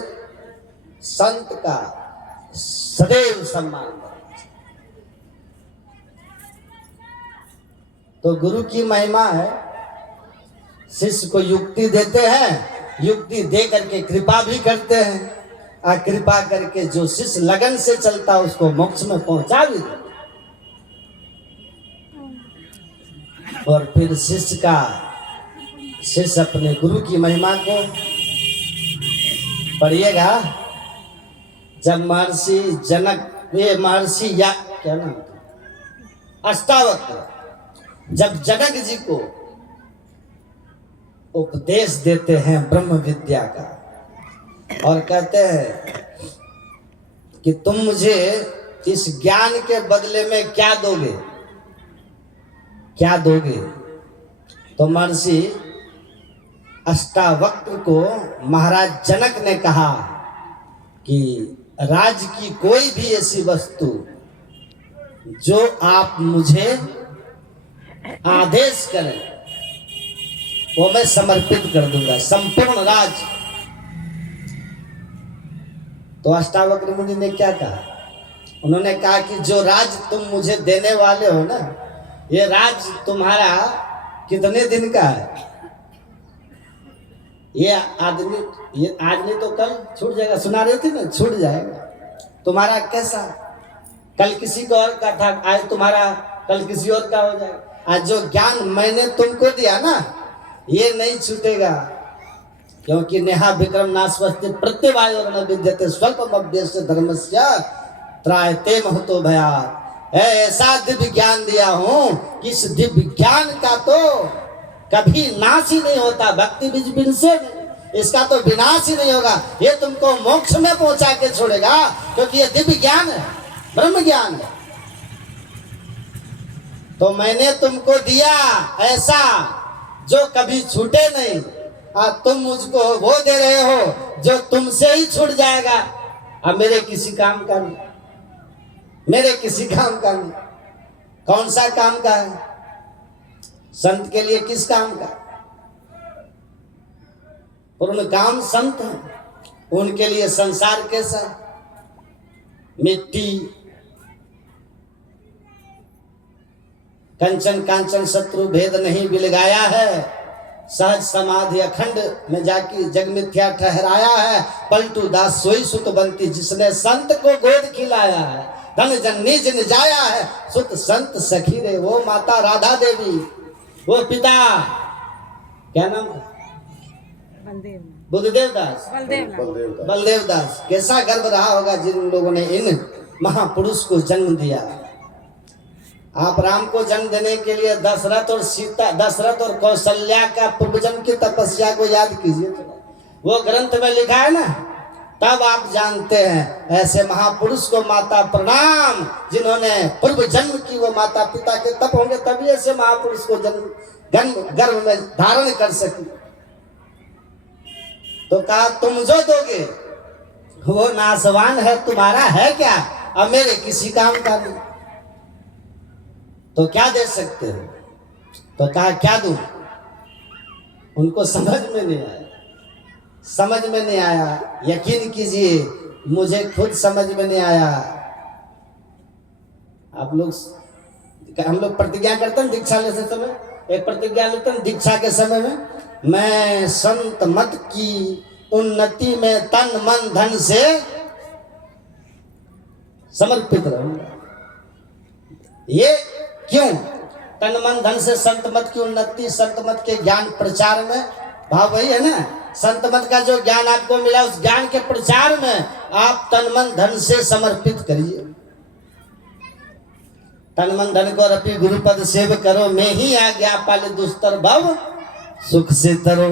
संत का सदैव सम्मान करना चाहिए। तो गुरु की महिमा है, शिष्य को युक्ति देते हैं, युक्ति दे करके कृपा भी करते हैं, और कृपा करके जो शिष्य लगन से चलता है उसको मोक्ष में पहुंचा भी देते। और फिर शिष्य अपने गुरु की महिमा को पढ़िएगा। जब महर्षि जनक, ये महर्षि या क्या नाम अष्टावक्र, जब जनक जी को उपदेश देते हैं ब्रह्म विद्या का, और कहते हैं कि तुम मुझे इस ज्ञान के बदले में क्या दोगे, क्या दोगे। तो महर्षि अष्टावक्र को महाराज जनक ने कहा कि राज्य की कोई भी ऐसी वस्तु जो आप मुझे आदेश करें वो मैं समर्पित कर दूंगा, संपूर्ण राज्य। तो अष्टावक्र मुनि ने क्या कहा, उन्होंने कहा कि जो राज्य तुम मुझे देने वाले हो ना, ये राज्य तुम्हारा कितने दिन का है। ये आज नहीं तो कल छूट जाएगा, सुना रहे थे ना, छूट जाएगा। तुम्हारा कैसा, कल किसी को और का था, आज तुम्हारा कल किसी और का हो जाएगा। आज जो ज्ञान मैंने तुमको दिया ना, ये नहीं छूटेगा, क्योंकि नेहा विक्रम नास्वस्ति प्रत्यवायोर्न विद्यते स्वल्पम अभ्यस्य धर्मस्य त्रायते महतो भयात्। ऐसा दिव्य ज्ञान दिया हूं कि इस दिव्य ज्ञान का तो कभी नाश ही नहीं होता, भक्ति बीज बिन से इसका तो विनाश ही नहीं होगा। ये तुमको मोक्ष में पहुंचा के छोड़ेगा, क्योंकि ये दिव्य ज्ञान है, ब्रह्म ज्ञान है। तो मैंने तुमको दिया ऐसा जो कभी छूटे नहीं, और तुम मुझको वो दे रहे हो जो तुमसे ही छूट जाएगा, अब मेरे किसी काम का नहीं, मेरे किसी काम का नहीं। कौन सा काम का है? संत के लिए किस काम का? पूर्ण काम संत हैं, उनके लिए संसार कैसा, मिट्टी, कंचन कांचन शत्रु भेद नहीं बिलगाया है, सहज समाधि अखंड में जाकी जग मिथ्या ठहराया है। पलटू दास सोई सुत बंती, जिसने संत को गोद खिलाया है, धन जन निज निजाया है, सुत संत सखी रे। वो माता राधा देवी, वो पिता क्या नाम था, बुद्धदेव दास, बलदेव दास। कैसा गर्व रहा होगा जिन लोगों ने इन महापुरुष को जन्म दिया। आप राम को जन्म देने के लिए दशरथ और सीता, दशरथ और कौशल्या का पूर्वजन्म की तपस्या को याद कीजिए। तो वो ग्रंथ में लिखा है ना, तब आप जानते हैं ऐसे महापुरुष को माता प्रणाम, जिन्होंने पूर्व जन्म की वो माता पिता के तप होंगे तभी ऐसे महापुरुष को जन्म गर्भ में धारण कर सकी। तो कहा तुम जो दोगे वो नासवान है, तुम्हारा है क्या, अब मेरे किसी काम का नहीं, तो क्या दे सकते हो। तो कहा क्या दूं, उनको समझ में नहीं आया, समझ में नहीं आया। यकीन कीजिए मुझे खुद समझ में नहीं आया। आप लोग, हम लोग प्रतिज्ञा करते हैं दीक्षा लेते समय, एक प्रतिज्ञा लेते हैं दीक्षा के समय में, मैं संत मत की उन्नति में तन मन धन से समर्पित रहूंगा। ये क्यों, तन मन धन से संत मत की उन्नति, संत मत के ज्ञान प्रचार में, भाव वही है ना, संत मत का जो ज्ञान आपको मिला उस ज्ञान के प्रचार में आप तन मन धन से समर्पित करिए। तन मन धन को रपी गुरुपद सेव करो, मैं ही आज्ञा पाले दुस्तर भव सुख से तरो।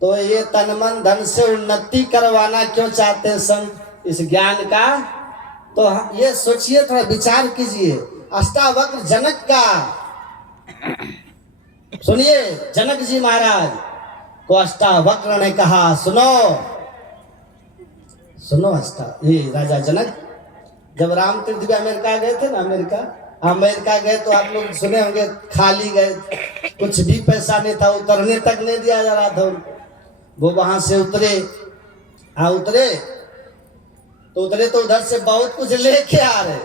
तो ये तन मन धन से उन्नति करवाना क्यों चाहते हैं संत इस ज्ञान का, तो ये सोचिए, थोड़ा विचार कीजिए। अष्टावक्र जनक का सुनिए, जनक जी महाराज को अष्टावक्र ने कहा सुनो सुनो ये राजा जनक जब राम तीर्थ भी अमेरिका गए थे ना, अमेरिका गए तो आप लोग सुने होंगे खाली गए, कुछ भी पैसा नहीं था, उतरने तक नहीं दिया जा रहा था उनको। वो वहां से उतरे तो उधर से बहुत कुछ लेके आ रहे,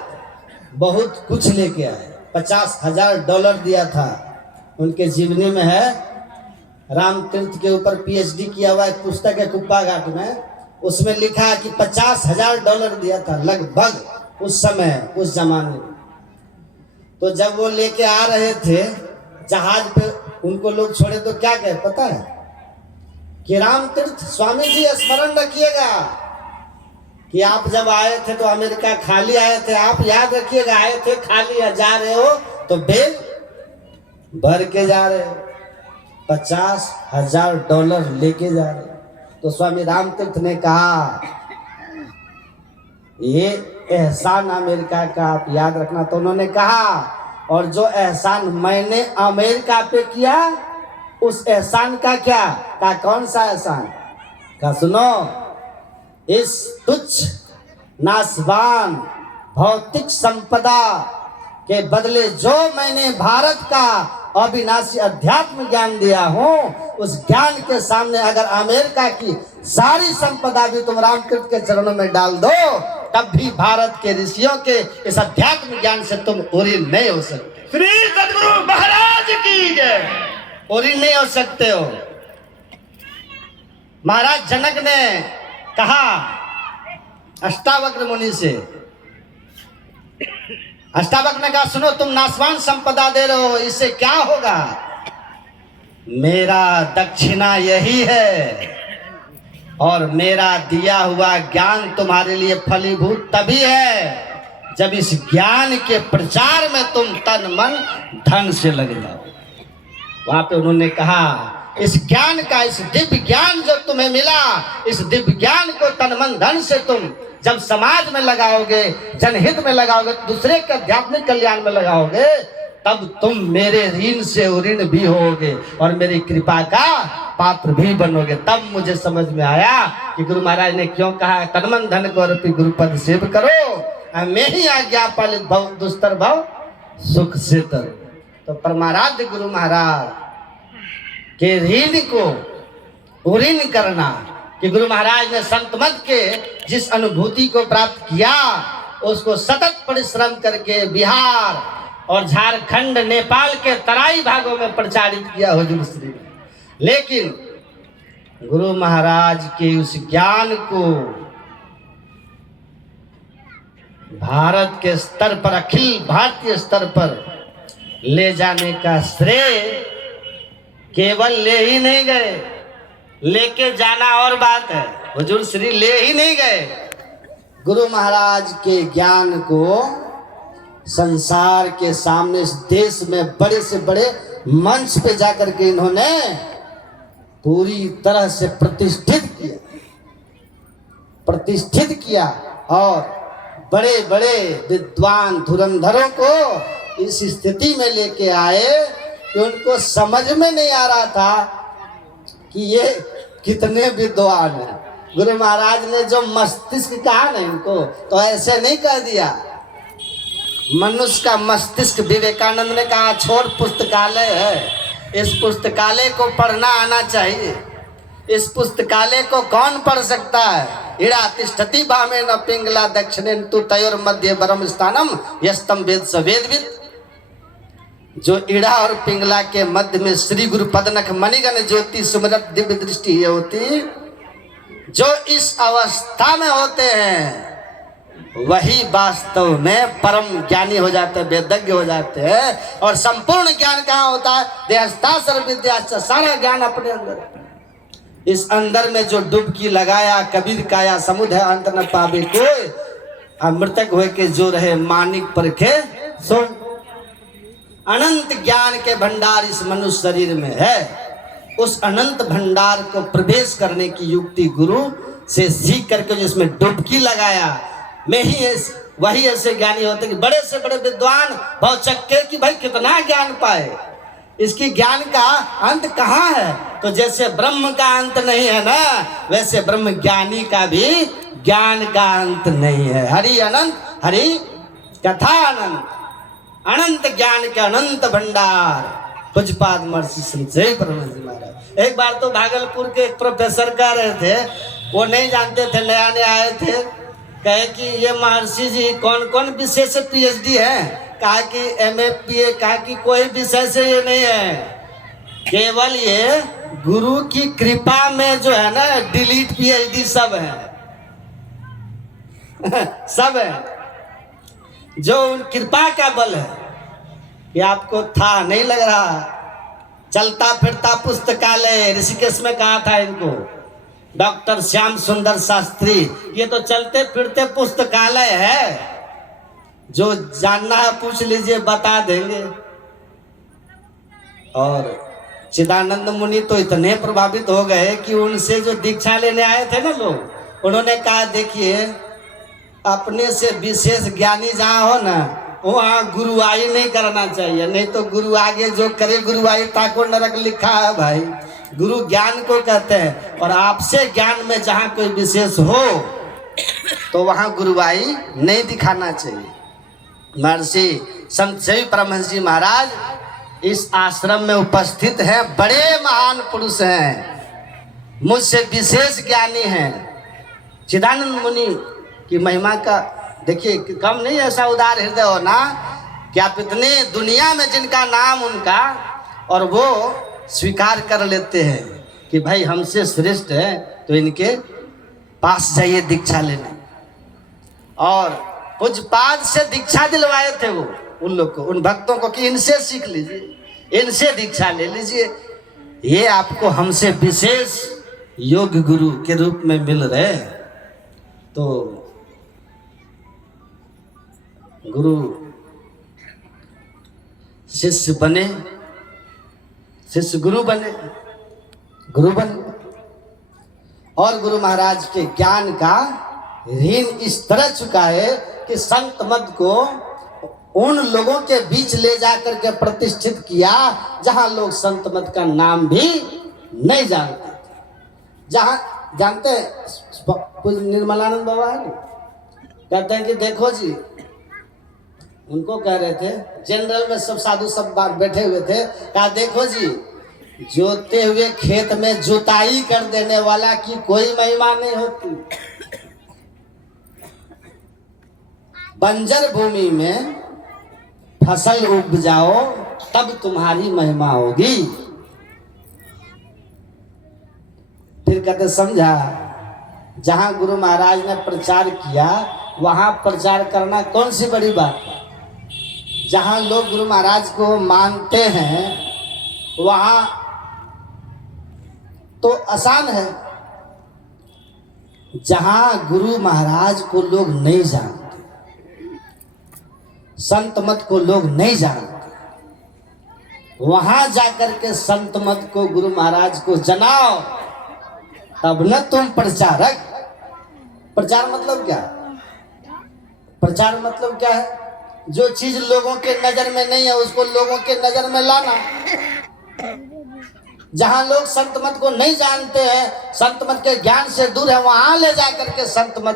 बहुत कुछ लेके आए। $50,000 दिया था, उनके जीवनी में है, राम तीर्थ के ऊपर PhD किया हुआ एक पुस्तक है कुप्पा घाट में, उसमें लिखा है कि $50,000 दिया था लगभग उस समय, उस जमाने में। तो जब वो लेके आ रहे थे जहाज पे, उनको लोग छोड़े तो क्या कहे पता है कि राम तीर्थ स्वामी जी स्मरण रखिएगा कि आप जब आए थे तो अमेरिका खाली आए थे, आप याद रखिएगा आए थे खाली, जा रहे हो तो बैग भर के जा रहे हो, $50,000 लेके जा रहे हो। तो स्वामी राम तीर्थ ने कहा ये एहसान अमेरिका का आप याद रखना। तो उन्होंने कहा और जो एहसान मैंने अमेरिका पे किया उस एहसान का क्या, का कौन सा एहसान, का सुनो, इस तुच्छ नासवान भौतिक संपदा के बदले जो मैंने भारत का अविनाशी अध्यात्म ज्ञान दिया हूं, उस ज्ञान के सामने अगर अमेरिका की सारी संपदा भी तुम रामतीर्थ के चरणों में डाल दो, तब भी भारत के ऋषियों के इस अध्यात्म ज्ञान से तुम ओरी नहीं हो सकते। श्री सद्गुरु महाराज की जय। ओरी नहीं हो सकते हो। महाराज जनक ने कहा अष्टावक्र मुनि से, अष्टावक्र ने कहा सुनो, तुम नासवान संपदा दे रहे हो, इससे क्या होगा, मेरा दक्षिणा यही है और मेरा दिया हुआ ज्ञान तुम्हारे लिए फलीभूत तभी है जब इस ज्ञान के प्रचार में तुम तन मन धन से लग जाओ। वहां पे उन्होंने कहा इस ज्ञान का, इस दिव्य ज्ञान जो तुम्हें मिला, इस दिव्य ज्ञान को तन मन धन से तुम जब समाज में लगाओगे, जनहित में लगाओगे, दूसरे के आध्यात्मिक कल्याण में लगाओगे, तब तुम मेरे ऋण से ऋण भी होगे और मेरी कृपा का पात्र भी बनोगे। तब मुझे समझ में आया कि गुरु महाराज ने क्यों कहा तन मन धन को अर्पित गुरुपद सेव करो, मैं ही आज्ञा पालित भव दुस्तर भव सुख से तरो। तो परमाराध्य गुरु महाराज के ऋण को ऋण करना, कि गुरु महाराज ने संत मत के जिस अनुभूति को प्राप्त किया उसको सतत परिश्रम करके बिहार और झारखंड, नेपाल के तराई भागों में प्रचारित किया हुजूर श्री। लेकिन गुरु महाराज के उस ज्ञान को भारत के स्तर पर, अखिल भारतीय स्तर पर ले जाने का श्रेय केवल ले ही नहीं गए, लेके जाना और बात है, हुजूर श्री ले ही नहीं गए। गुरु महाराज के ज्ञान को संसार के सामने, इस देश में बड़े से बड़े मंच पे जाकर के इन्होंने पूरी तरह से प्रतिष्ठित किया। प्रतिष्ठित किया और बड़े बड़े विद्वान धुरंधरों को इस स्थिति में लेके आए कि उनको समझ में नहीं आ रहा था कि ये कितने विद्वान हैं। गुरु महाराज ने जो मस्तिष्क कहा ना इनको, तो ऐसे नहीं कह दिया। मनुष्य का मस्तिष्क विवेकानंद ने कहा छोड़ पुस्तकालय है, इस पुस्तकालय को पढ़ना आना चाहिए। इस पुस्तकालय को कौन पढ़ सकता है? इड़ा तिष्ठति भामे न पिंगला दक्षिणे तु तयोर मध्य परम स्थानम यस्तम वेद स वेदविद। जो इड़ा और पिंगला के मध्य में श्री गुरु पदनख मणिगण ज्योति सुमरत दिव्य दृष्टि ये होती, जो इस अवस्था में होते हैं वही वास्तव में परम ज्ञानी हो जाते हैं, वेदज्ञ हो जाते हैं। और संपूर्ण ज्ञान कहाँ होता है? देहस्था सर्व विद्या, सारा ज्ञान अपने अंदर। इस अंदर में जो डुबकी लगाया कबीर काया समुद्र अंत न पावे कोई, अमृतक हो के जो रहे मानिक परखे सो। अनंत ज्ञान के भंडार इस मनुष्य शरीर में है। उस अनंत भंडार को प्रवेश करने की युक्ति गुरु से सीख करके जो इसमें डुबकी लगाया, मैं ही वही ऐसे ज्ञानी होते कि बड़े से बड़े विद्वान भौचक्के कि भाई कितना ज्ञान पाए, इसकी ज्ञान का अंत कहाँ है? तो जैसे ब्रह्म का अंत नहीं है ना, वैसे ब्रह्म ज्ञानी का भी ज्ञान का अंत नहीं है। हरि अनंत, हरि कथा अनंत, अनंत ज्ञान के अनंत भंडार। पूज्यपाद महर्षि संजय परमानंद जी महाराज। एक बार तो भागलपुर के एक प्रोफेसर कह रहे थे, वो नहीं जानते थे, नया नया आए थे, कहे कि ये महर्षि जी कौन कौन विषय से पीएचडी है? कहा कि एमए बीए, कहा कि कोई विषय से ये नहीं है, केवल ये गुरु की कृपा में जो है ना डिलीट पीएचडी सब है सब है, जो उन कृपा का बल है कि आपको था नहीं लग रहा। चलता फिरता पुस्तकालय ऋषिकेश में कहा था इनको डॉक्टर श्याम सुंदर शास्त्री, ये तो चलते फिरते पुस्तकालय है, जो जानना है पूछ लीजिए बता देंगे। और चिदानंद मुनि तो इतने प्रभावित हो गए कि उनसे जो दीक्षा लेने आए थे ना लोग, उन्होंने कहा देखिए अपने से विशेष ज्ञानी जहाँ हो ना वहाँ गुरुआई नहीं करना चाहिए, नहीं तो गुरु आगे जो करे गुरुआई ताको नरक लिखा है भाई। गुरु ज्ञान को कहते हैं, और आपसे ज्ञान में जहाँ कोई विशेष हो तो वहाँ गुरुआई नहीं दिखाना चाहिए। महर्षि संत श्री परमहंस जी महाराज इस आश्रम में उपस्थित हैं, बड़े महान पुरुष हैं, मुझसे विशेष ज्ञानी हैं। चिदानंद मुनि की महिमा का देखिए कम नहीं, ऐसा उदार हृदय हो ना कि आप इतने दुनिया में जिनका नाम उनका, और वो स्वीकार कर लेते हैं कि भाई हमसे श्रेष्ठ है, तो इनके पास जाइए दीक्षा लेने। और पूज्यपाद से दीक्षा दिलवाए थे वो उन लोग को, उन भक्तों को कि इनसे सीख लीजिए, इनसे दीक्षा ले लीजिए, ये आपको हमसे विशेष योग गुरु के रूप में मिल रहे। तो गुरु शिष्य बने, शिष्य गुरु बने, गुरु बने। और गुरु महाराज के ज्ञान का ऋण इस तरह चुकाए कि संत मत को उन लोगों के बीच ले जाकर के प्रतिष्ठित किया जहां लोग संत मत का नाम भी नहीं जानते। जहां जानते निर्मलानंद बाबा है, कहते हैं कि देखो जी, उनको कह रहे थे, जनरल में सब साधु सब बैठे हुए थे, कहा देखो जी, जोते हुए खेत में जुताई कर देने वाला की कोई महिमा नहीं होती। बंजर भूमि में फसल उपजाओ तब तुम्हारी महिमा होगी। फिर कहते समझा, जहां गुरु महाराज ने प्रचार किया वहां प्रचार करना कौन सी बड़ी बात है। जहां लोग गुरु महाराज को मानते हैं वहां तो आसान है, जहां गुरु महाराज को लोग नहीं जानते, संत मत को लोग नहीं जानते, वहां जाकर के संत मत को गुरु महाराज को जनाओ, तब न तुम प्रचारक, प्रचार मतलब क्या? प्रचार मतलब क्या है? जो चीज लोगों के नजर में नहीं है उसको लोगों के नजर में लाना। जहां लोग संत मत को नहीं जानते हैं, संत मत के ज्ञान से दूर है, वहां ले जा करके संत मत